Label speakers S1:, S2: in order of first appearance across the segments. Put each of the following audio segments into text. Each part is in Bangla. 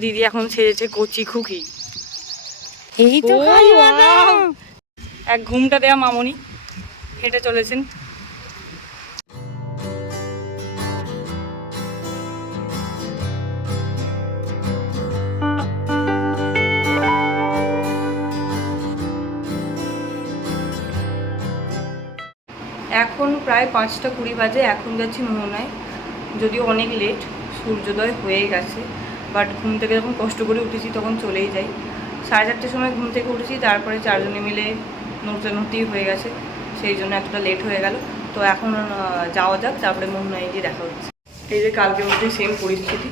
S1: দিদি এখন সেজেছে কচি খুকি।
S2: এই তো!
S1: এক ঘুমটা দেয়া মামনি হেঁটে চলেছেন। এখন প্রায় পাঁচটা কুড়ি বাজে এখন যাচ্ছি মোহনায় যদিও অনেক লেট সূর্যোদয় হয়ে গেছে। বাট ঘুম থেকে যখন কষ্ট করে উঠেছি তখন চলেই যাই। সাড়ে চারটের সময় ঘুম থেকে উঠেছি, তারপরে চারজনে মিলে নড়তেই হয়ে গেছে, সেই জন্য এতটা লেট হয়ে গেল। তো এখন যাওয়া যাক, তারপরে মোহনায় গিয়ে দেখা হচ্ছে। এই যে কালকের মধ্যে সেম পরিস্থিতি।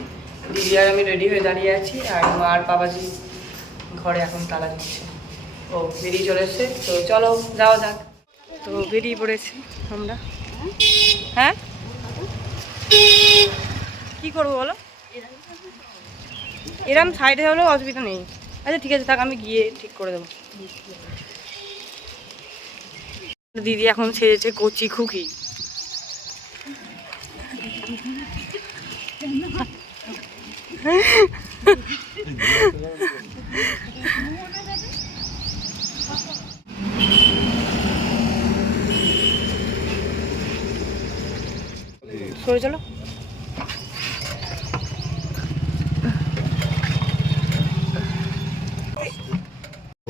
S1: দিদি আর আমি রেডি হয়ে দাঁড়িয়ে আছি আর মা আর বাবাজি ঘরে এখন তালা দিচ্ছে। ও, বেরিয়ে চলে এসছে। তো চলো, যাওয়া যাক। তো বেরিয়ে পড়েছি আমরা। হ্যাঁ? কি করব বলো? এরম সাইডে হলেও অসুবিধা নেই। আচ্ছা ঠিক আছে, থাক, আমি গিয়ে ঠিক করে দেবো। দিদি এখন সেজেছে কচি খুকি। সরে চলো।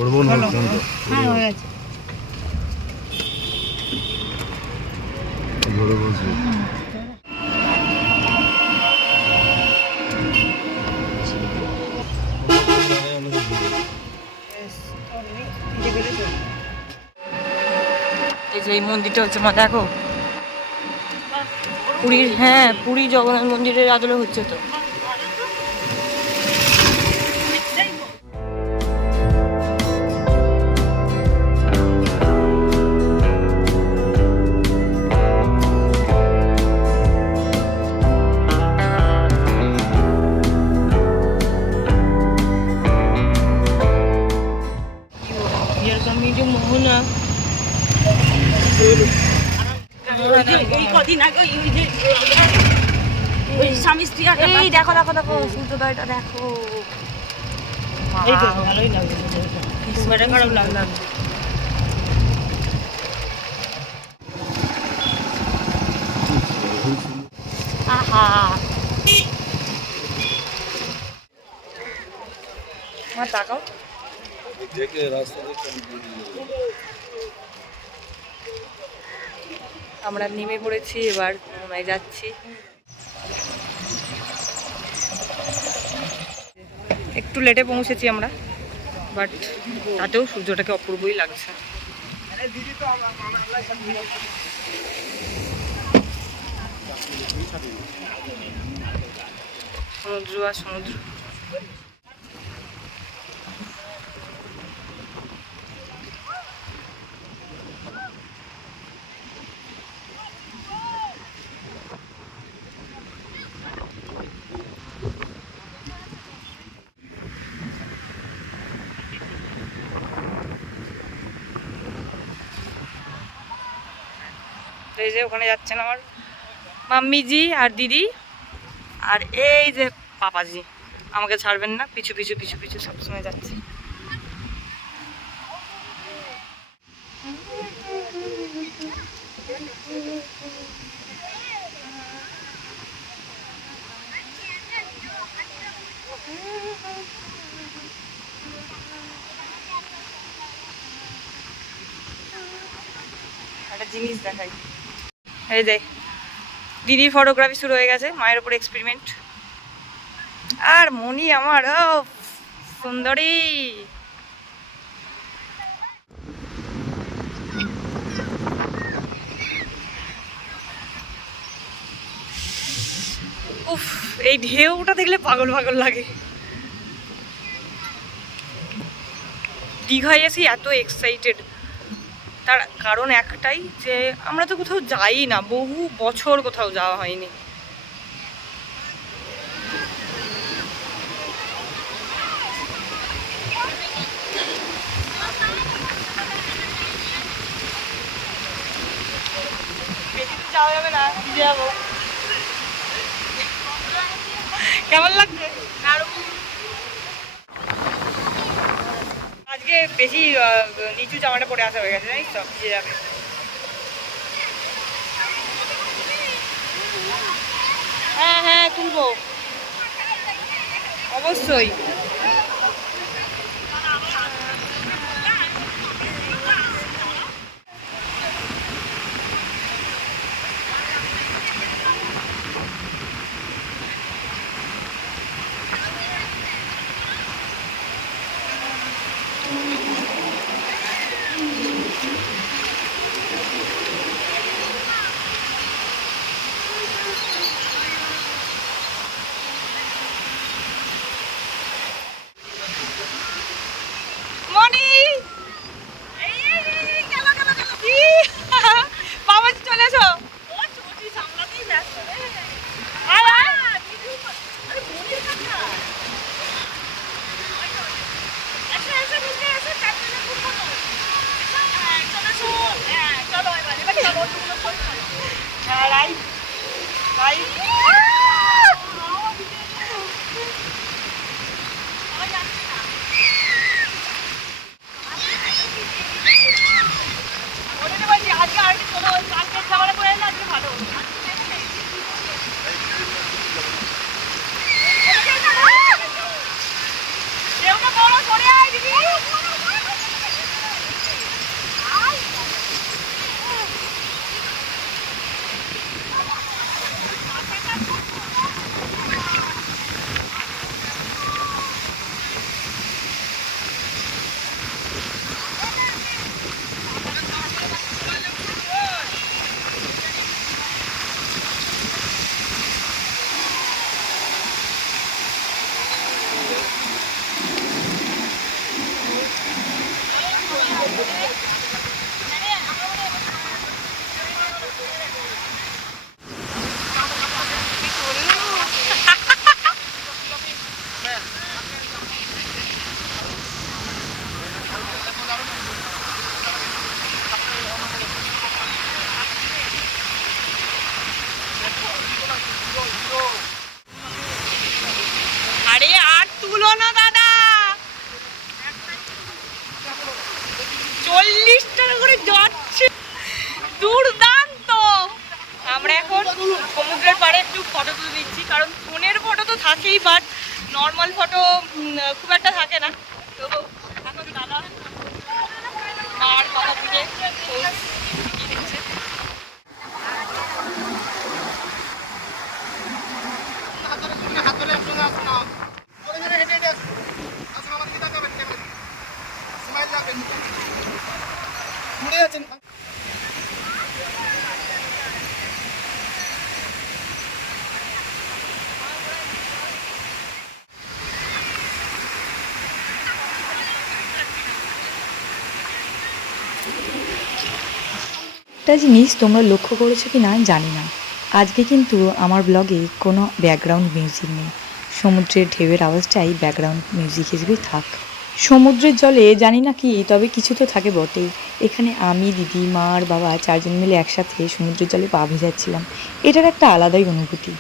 S3: হরমোন
S2: হ্যাঁ হয়ে গেছে।
S3: ধরে বলছি।
S1: এই যে এই মন্দিরটা হচ্ছে মা দেখো? পুরীর হ্যাঁ পুরী জগন্নাথ মন্দিরের আদলে হচ্ছে তো।
S2: কদিন আগে ওই যে ওই স্বামী স্ত্রী
S1: এই দেখো দেখো দেখো সূর্যোদয়টা দেখো।
S2: এই তো ভালোই লাগবে
S1: ম্যাডাম খারাপ লাগল।
S2: আহা।
S1: আমার তাকাও।
S3: দেখে রাস্তা দেখে
S1: আমরা নেমে পড়েছি, এবার যাচ্ছি। একটু লেটে পৌঁছেছি আমরা বাট তাতেও সূর্যটাকে অপূর্বই লাগছে। সমুদ্র আর সমুদ্র। এই যে ওখানে যাচ্ছেন আমার মাম্মিজি আর দিদি। আর এই যে পাপাজি, আমাকে ছাড়বেন না, পিছু পিছু পিছু পিছু সবসময় যাচ্ছে। একটা জিনিস দেখাই। এই যে, দিদির ফটোগ্রাফি শুরু হয়ে গেছে, মায়ের ওপর এক্সপেরিমেন্ট আর মনি আমার সুন্দরী। উফ, এই ঢেউটা দেখলে পাগল পাগল লাগে। দীঘায় এসে এত এক্সাইটেড তার কারণ একটাই যে আমরা তো কোথাও যাই না, বহু বছর কোথাও যাওয়া হয়নি। যাওয়া যাবে না কেমন লাগছে? থেকে বেশি নিচু জামাটা পরে আসা হয়ে গেছে, জানিস তো, ভিজে যাবে। হ্যাঁ হ্যাঁ তুলবো। অবশ্যই। ไรไป আরে আর তুলো না, দাদা। চল্লিশ টাকা করে যাচ্ছে। দুর্দান্ত। আমরা এখন সমুদ্রের পাড়ে একটু ফটো তুলে দিচ্ছি, কারণ ফোনের ফটো তো থাকেই বাট নর্মাল ফটো খুব একটা থাকে না। তো এখন দাদা আর বাবা মিলে
S4: একটা জিনিস তোমরা লক্ষ্য করেছ কি না, জানি না। আজকে কিন্তু আমার ব্লগে কোনো ব্যাকগ্রাউন্ড মিউজিক নেই। সমুদ্রের ঢেউয়ের আওয়াজটাই ব্যাকগ্রাউন্ড মিউজিক হিসেবে থাক। সমুদ্রের জলে, জানি না কি, তবে কিছু তো থাকে বটেই। এখানে আমি, দিদি, মা আর বাবা চারজন মিলে একসাথে সমুদ্রের জলে পা ভেজাচ্ছিলাম। এটার একটা আলাদাই অনুভূতি।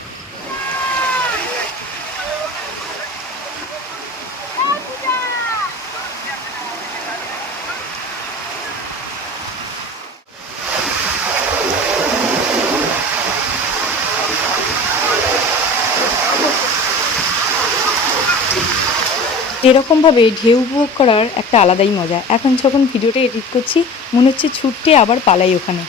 S4: এরকমভাবে ঢেউ উপভোগ করার একটা আলাদাই মজা। এখন যখন ভিডিওটা এডিট করছি, মনে হচ্ছে ছুটতে আবার পালাই ওখানে।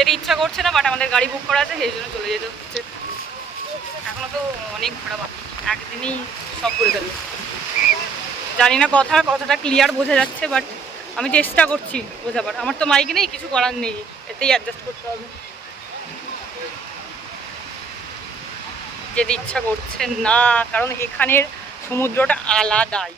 S1: যেতে ইচ্ছা করছে না বাট আমাদের গাড়ি বুক করা আছে, সেই জন্য চলে যেতে হচ্ছে। এখনও তো অনেক ঘোরা বাকি, একদিনই সব করে ফেলব। জানি না কথা, কথাটা ক্লিয়ার বোঝা যাচ্ছে বাট আমি চেষ্টা করছি বোঝাবার। আমার তো মাইক নেই, কিছু করার নেই, এতেই অ্যাডজাস্ট করতে হবে। যেতে ইচ্ছা করছে না, কারণ এখানের সমুদ্রটা আলাদাই।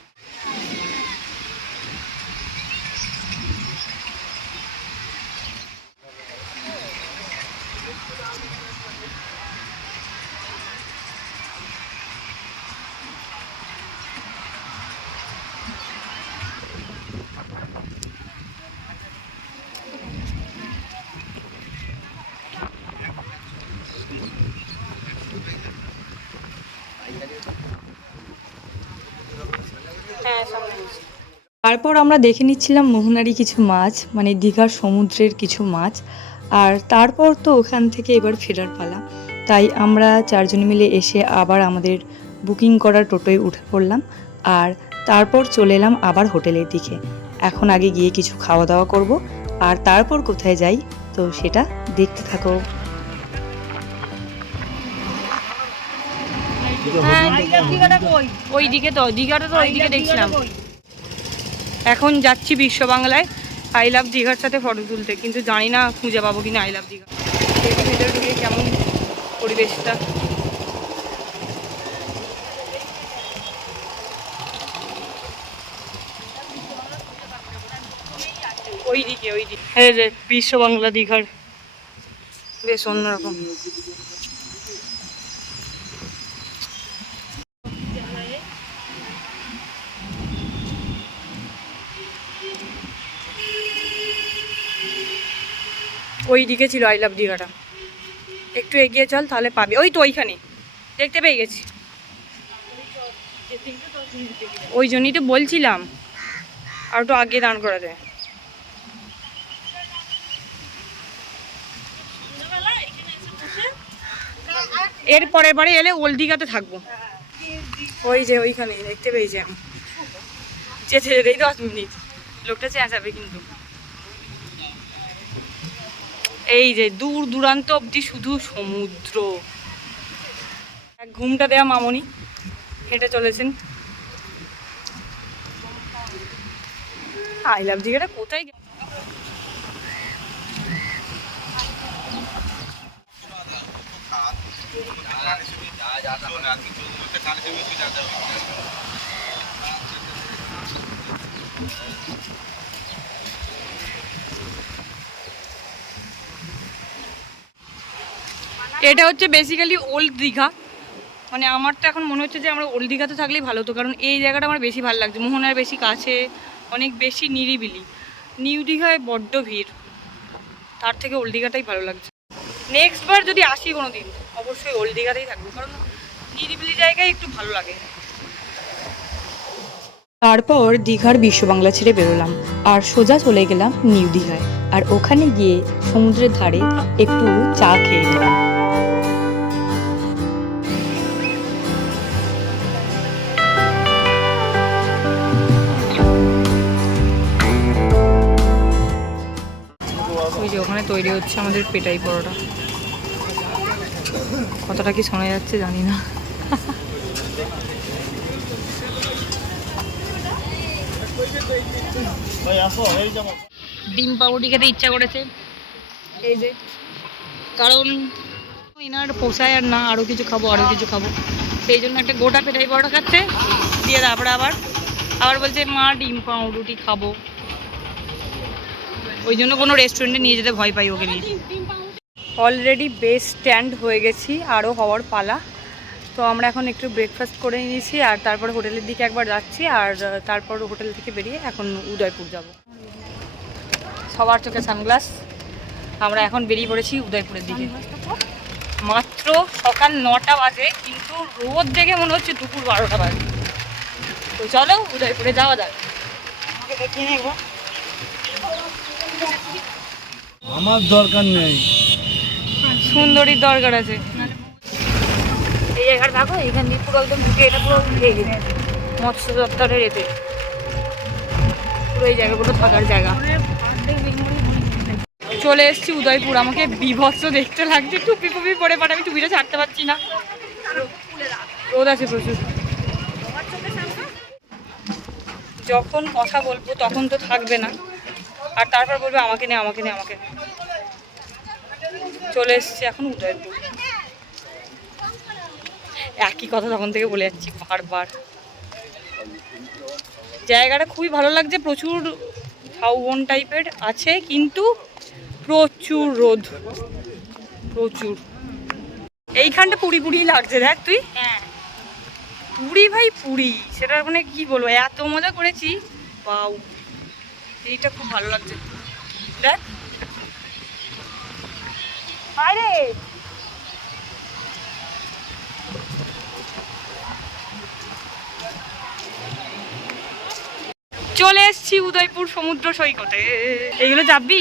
S4: তারপর আমরা দেখে নিচ্ছিলাম মোহনারি কিছু মাছ মানে দীঘার সমুদ্রের কিছু মাছ। আর তারপর তো ওখান থেকে এবার ফেরার পালা। তাই আমরা চারজন মিলে এসে আবার আমাদের বুকিং করা টোটোয় উঠে পড়লাম। আর তারপর চলে এলাম আবার হোটেলের দিকে। এখন আগে গিয়ে কিছু খাওয়া দাওয়া করব। আর তারপর কোথায় যাই তো সেটা দেখতে থাকো।
S1: হ্যাঁ ওই দিকে তো দীঘাটা তো ওই দিকে দেখছিলাম। এখন যাচ্ছি বিশ্ব বাংলায়। আই লাভ দীঘার সাথে ফটো তুলতে, কিন্তু জানি না খুঁজে পাবো কিনা আই লাভ দীঘা। কেমন পরিবেশটা। ওই দিকে ওই দিকে এই যে বিশ্ব বাংলা দীঘার। বেশ অন্যরকম। ওই দিকে ছিল আই লাভ দীঘাটা। একটু এগিয়ে চল, তাহলে পাবি। ওই তো ওইখানে। দেখতে পেয়ে গেছি। ওই জন্যই তো বলছিলাম। আর একটু আগে করা যায়। এর পরের বারে এলে ওল্ড দীঘাতে থাকব। ওই যে ওইখানে দেখতে পেয়েছি আমি। যেতে যেতেই দশ মিনিট। লোকটা চেঁচাবে কিন্তু। এই যে দূর দূরান্ত অবধি শুধু সমুদ্র। ঘুমটা দেয়া মামনি, হেঁটে চলেছেন। আই লাভ দীঘাটা কোথায় গে- এটা হচ্ছে বেসিক্যালি ওল্ড দীঘা। মানে আমার তো এখন মনে হচ্ছে যে আমরা ওল্ড দীঘাতে থাকলেই ভালো হতো কারণ এই জায়গাটা আমার বেশি ভালো লাগছে। মোহনার বেশি কাছে, অনেক বেশি নিরিবিলি। নিউ দীঘায় বড্ড ভিড়। তার থেকে ওল্ড দীঘাটাই ভালো লাগছে। নেক্সট বার যদি আসি কোনো দিন অবশ্যই ওল্ড দীঘাতেই থাকব, কারণ নিরিবিলি জায়গায় একটু ভালো লাগে।
S4: তারপর দীঘার বিশ্ব বাংলা ছেড়ে বেরোলাম, আর সোজা চলে গেলাম নিউ দীঘায়। আর ওখানে গিয়ে সমুদ্রের ধারে একটু চা খেয়ে নিলাম।
S1: ওই তৈরি হচ্ছে আমাদের পেটাই পরোটা। কতটা কি শোনা যাচ্ছে জানি না। ডিম পাউরুটি খেতে ইচ্ছা করেছে। এই যে। কারণ এনার পোষায় আর না আরও কিছু খাব আরও কিছু খাব। সেই জন্য একটা গোটা পেটাই পরোটা খাচ্ছে দিয়ে তারপরে আবার আবার বলছে মা ডিম পাউরুটি খাব। ওই জন্য কোনো রেস্টুরেন্টে নিয়ে যেতে ভয় পাই ওকে নিয়ে। অলরেডি বেস স্ট্যান্ড হয়ে গেছি আরও হওয়ার পালা। তো আমরা এখন একটু ব্রেকফাস্ট করে নিয়েছি আর তারপর হোটেলের দিকে একবার যাচ্ছি আর তারপর হোটেল থেকে বেরিয়ে এখন উদয়পুর যাব। সবার চোখে সানগ্লাস আমরা এখন বেরিয়ে পড়েছি উদয়পুরের দিকে। মাত্র সকাল নটা বাজে কিন্তু রোদ দেখে মনে হচ্ছে দুপুর বারোটা বাজে। তো চলো উদয়পুরে যাওয়া যাক। আমাকে দেখিয়ে নেব
S3: আমার দরকার নেই।
S1: সুন্দরীর দরকার আছে। এই জায়গাটা থাকো এখান দিয়ে পুরো একদম ঢুকে এটা পুরো উঠে গেছে। মৎস্য দপ্তরের এতে। পুরো এই জায়গাগুলো থাকার জায়গা। চলে এসেছি উদয়পুর। আমাকে বিভৎস দেখতে লাগছে। টুপি ফুপি পরে পারে, আমি টুপিটা ছাড়তে পারছি না। রোদ আছে প্রচুর। যখন কথা বলব, তখন তো থাকবে না। আর তারপর বলবে আমাকে নে আমাকে নে আমাকে চলে এসছি এখন উদয়পুর। একই কথা তখন থেকে বলে যাচ্ছি বারবার। জায়গাটা খুবই ভালো লাগছে প্রচুর ঝাউবন টাইপের আছে কিন্তু প্রচুর রোদ। প্রচুর। এইখানটা পুরি পুরি লাগছে দেখ তুই।
S2: হ্যাঁ।
S1: পুরি ভাই পুরি সেটা মানে কি বলব এত মজা করেছি। পাও এইটা খুব ভালো লাগছে। দেখ। আরে চলে এসছি উদয়পুর সমুদ্র সৈকতে। এইগুলো যাবি?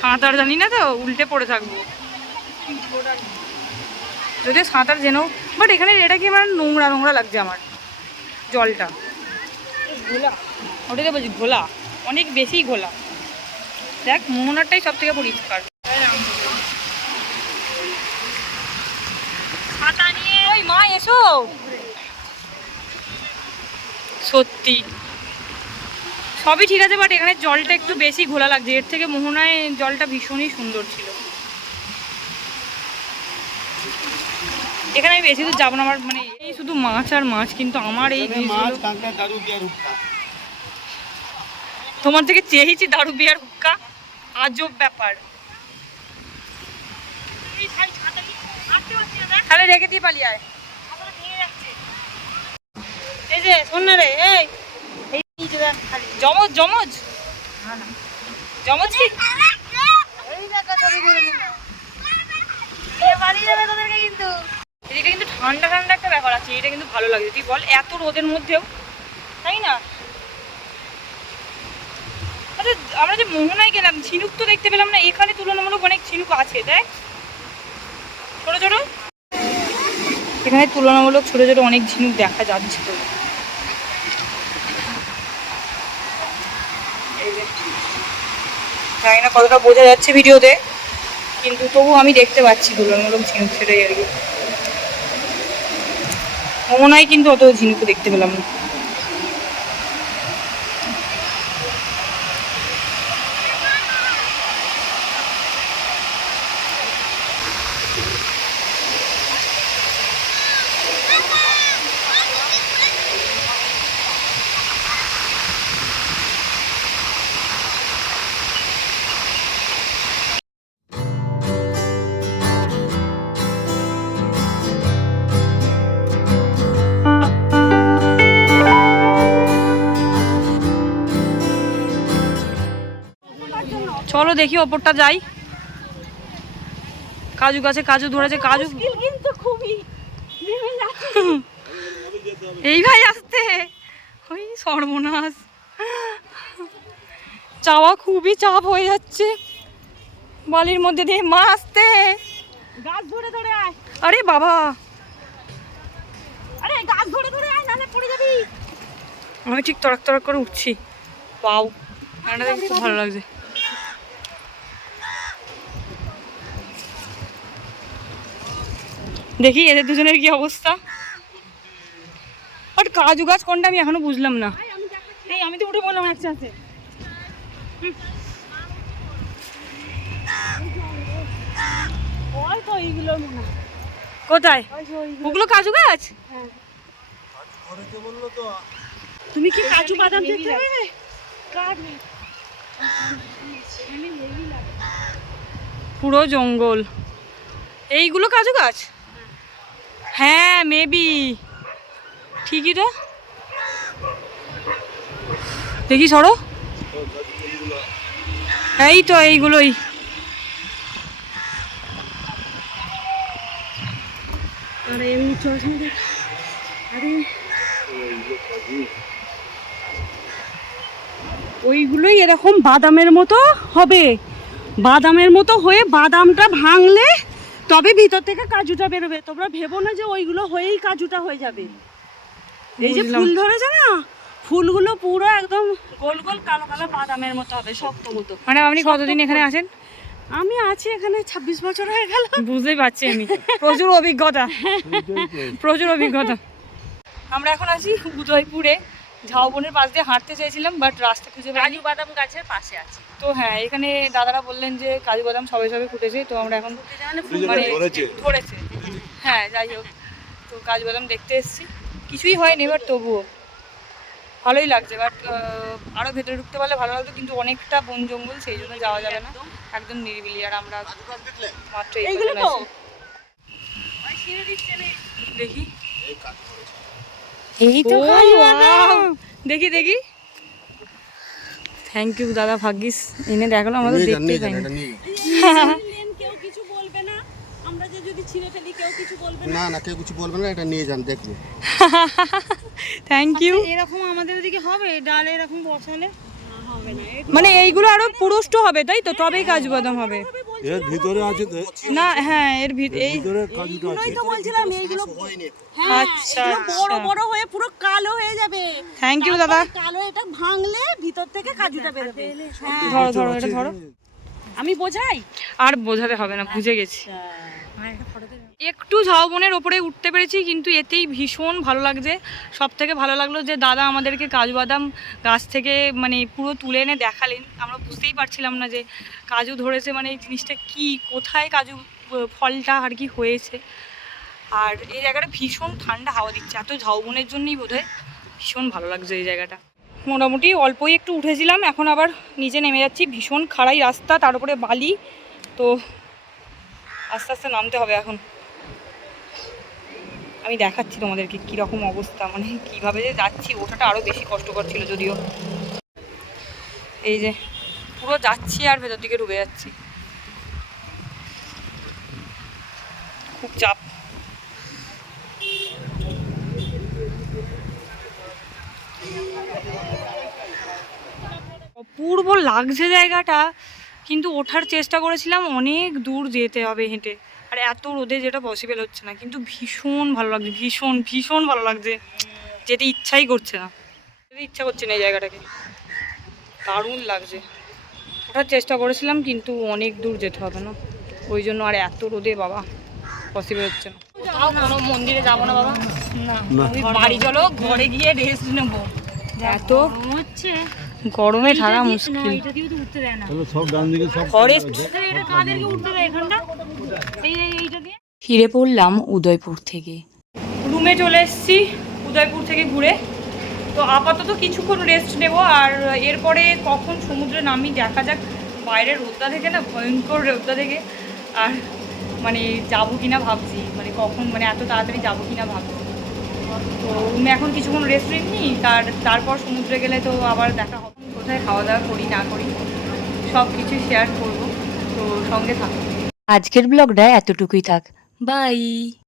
S1: সাঁতার জানি না তো উল্টে পড়ে থাকব। যদিও সাঁতার জেনেও বাট এখানে এটা কি আমার নোংরা নোংরা লাগছে আমার জলটা। ঘোলা। ওটাকে বলছি ঘোলা। অনেক বেশি ঘোলা। দেখ মোহনারটাই সব থেকে পরিষ্কার ওই মা, এসো। সত্যি। সবই ঠিক আছে বাট এখানে জলটা একটু বেশি ঘোলা লাগছে। এর থেকে মোহনায় জলটা ভীষণই সুন্দর ছিল। এখানে আমি বেশি দূর যাব না আমার মানে এই শুধু মাছ আর মাছ কিন্তু আমার এই তোমার থেকে চেয়েছি দারু বিয়ার হুক্কা আজব ব্যাপার। তাহলে রেখে দিয়ে পালিয়ে আয়। এই যে শোন না রে এই। এই যে দেখ খালি। জমজ জমজ জমজ কি? এদিকে কিন্তু। ঠান্ডা ঠান্ডা একটা ব্যাপার আছে, এটা কিন্তু ভালো লাগে। তুই বল, এত রোদের মধ্যেও, তাই না? আচ্ছা আমরা যে মোহনায় গেলাম, ঝিনুক তো দেখতে পেলাম না, এখানে তুলনামূলক অনেক ঝিনুক আছে, দেখ। ছোট ছোট। এখানে তুলনামূলক ছোট ছোট অনেক ঝিনুক দেখা যাচ্ছে তো। জানি না কতটা বোঝা যাচ্ছে ভিডিওতে, কিন্তু তবু আমি দেখতে পাচ্ছি তুলনামূলক ঝিনুক, সেটাই আর কি। মোহনায় কিন্তু অত ঝিনুক দেখতে পেলাম না। দেখি ওপরটা যাই। কাজু গাছে কাজু ধরেছে কাজু
S2: কিন্তু খুবই
S1: এই ভাই আসতে ওই সর্বনাশ। চাওয়া খুবই চাপ হয়ে যাচ্ছে। বালির মধ্যে দিয়ে মা আসতে
S2: গাছ ধরে ধরে আয়।
S1: আরে বাবা।
S2: আরে গাছ ধরে ধরে আয় নাহলে পড়ে যাবি।
S1: আমি ঠিক তড়াক তড়াক করে উঠছি। পাও। খুব ভালো লাগছে। দেখি এদের দুজনের কি অবস্থা? বাট কাজু গাছ কোনটা আমি এখনও বুঝলাম না। এই আমি তো উঠে বললাম একসাথে।
S2: হয়।
S1: কোথায়। ওগুলো কাজু গাছ?
S2: তুমি কি কাজু বাদাম দেখতে পাবে
S1: পুরো জঙ্গল। এইগুলো কাজু গাছ? হ্যাঁ মেবি ঠিকই তো। দেখি সরো। এই তো এইগুলোই।
S2: আরে। ওইগুলোই এরকম বাদামের মতো হবে। বাদামের মতো হয়ে বাদামটা ভাঙলে তবে ভিতর থেকে কাজুটা বেরোবে। তোমরা ভেবো না যে ওইগুলো হয়েই কাজুটা হয়ে যাবে। এই যে। ফুল ধরেছে না ফুলগুলো পুরো একদম গোল গোল কালো কালো বাদামের মতো হবে শক্ত মতো।
S1: মানে আপনি কতদিন এখানে আছেন?
S2: আমি আছি এখানে ছাব্বিশ বছর হয়ে গেল।
S1: বুঝতেই পারছি আমি। প্রচুর অভিজ্ঞতা। প্রচুর অভিজ্ঞতা। আমরা এখন আছি উদয়পুরে। ঝাউবনের পাশ দিয়ে হাঁটতে চাইছিলাম বাট রাস্তা খুঁজে
S2: কাজু বাদাম গাছের পাশে আছে।
S1: তো হ্যাঁ এখানে দাদারা বললেন যে কাজু বাদাম সবে সবে ফুটেছে তো আমরা এখন মানে
S3: ধরেছে।
S1: হ্যাঁ যাই হোক তো কাজু বাদাম দেখতে এসেছি। কিছুই হয়নি এবার তবুও। ভালোই লাগছে বাট আরও ভেতরে ঢুকতে পারলে ভালো লাগতো কিন্তু অনেকটা বন জঙ্গল সেই জন্য যাওয়া যাবে না। একদম নিরিবিলি আর আমরা মাত্র দেখি।
S4: এই তো
S1: দেখি দেখি। থ্যাংক ইউ দাদা ভাগ্যিস। এনে দেখাল আমাদের দেখতে পাইনি।
S2: কেউ কিছু বলবে না। আমরা যে যদি ছিঁড়ে ফেলি কেউ কিছু বলবে
S3: না। না কেউ কিছু বলবে না এটা নিয়ে যান
S1: থ্যাংক ইউ
S2: এরকম আমাদের ওদিকে হবে? ডাল এরকম বসালে? না
S1: মানে এইগুলো আরও পুরুষ্ট হবে তাই তো? তবেই কাজু বাদাম হবে।
S3: এর ভিতরে আছে
S1: না হ্যাঁ এর ভিত- এই
S3: ভিতরে
S2: তো বলছিলাম এইগুলো হ্যাঁ
S1: আচ্ছা,
S2: বড়
S1: আচ্ছা।
S2: বড় হয়ে পুরো কালো হয়ে যাবে।
S1: থ্যাংক ইউ দাদা।
S2: কালো এটা ভাঙলে ভিতর থেকে কাজুটা বেরোবে। হ্যাঁ।
S1: ধরো ধরো এটা ধরো।
S2: আমি বোঝাই?
S1: আর বোঝাতে হবে না বুঝে গেছি। একটু ঝাউবনের ওপরে উঠতে পেরেছি, কিন্তু এতেই ভীষণ ভালো লাগছে। সব থেকে ভালো লাগল যে দাদা আমাদেরকে কাজু বাদাম গাছ থেকে মানে পুরো তুলে এনে দেখালেন। আমরা বুঝতেই পারছিলাম না যে কাজু ধরেছে মানে এই জিনিসটা কি, কোথায় কাজু ফলটা আর কি হয়েছে। আর এই জায়গাটা ভীষণ ঠান্ডা হাওয়া দিচ্ছে, এত ঝাউবনের জন্যই বোধহয় ভীষণ ভালো লাগছে এই জায়গাটা। মোটামুটি অল্পই একটু উঠেছিলাম, এখন আবার নিচে নেমে যাচ্ছি, ভীষণ খাড়াই রাস্তা, তার উপরে বালি, তো আস্তে আস্তে নামতে হবে এখন। আমি দেখাচ্ছি তোমাদেরকে কীরকম অবস্থা মানে কীভাবে যে যাচ্ছি, ওঠাটা আরও বেশি কষ্টকর ছিল যদিও। এই যে, পুরো যাচ্ছি আর ভেতর দিকে ডুবে যাচ্ছি। খুব চাপ। অপূর্ব লাগছে জায়গাটা, কিন্তু ওঠার চেষ্টা করেছিলাম, অনেক দূর যেতে হবে হেঁটে। আর এত রোদে যেটা পসিবল হচ্ছে না। কিন্তু ভীষণ ভালো লাগছে ভীষণ ভীষণ ভালো লাগছে। যেতে ইচ্ছাই করছে না। যেতে ইচ্ছা করছে না এই জায়গাটাকে। দারুণ লাগছে। ওঠার চেষ্টা করেছিলাম কিন্তু অনেক দূর যেতে হবে না। ওই জন্য আর এত রোদে বাবা পসিবল হচ্ছে না। কোনো মন্দিরে যাব না বাবা। না। বাড়ি চলো ঘরে গিয়ে রেস্ট নেব। এত
S2: হচ্ছে।
S1: গরমে থাকা মুশকিল।
S2: এটা দিয়ে তো উঠতে দেয় না।
S3: তাহলে সব ডান দিকে সব
S1: ফরেস্ট
S2: এটা কাদেরকে উঠতে দেয় এখানটা? এই এই- এইটা দিয়ে।
S4: ফিরে পড়লাম উদয়পুর থেকে।
S1: রুমে চলে এসেছি উদয়পুর থেকে ঘুরে। তো আপাতত কিছুক্ষণ রেস্ট নেব আর এরপরে কখন সমুদ্রে নামি দেখা যাক। বাইরের রোদটা থেকে না ভয়ঙ্কর রোদটা থেকে। আর মানে যাব কিনা ভাবছি। মানে কখন মানে এত তাড়াতাড়ি যাব কিনা ভাবছি। তো রুমে এখন কিছুক্ষণ রেস্ট নিই তার, তারপর সমুদ্রে গেলে তো আবার দেখা হবে। কোথায় খাওয়া দাওয়া করি, না করি, সব কিছু শেয়ার করব, তো সঙ্গে থাকো।
S4: আজকের ব্লগটা এতটুকুই থাক। বাই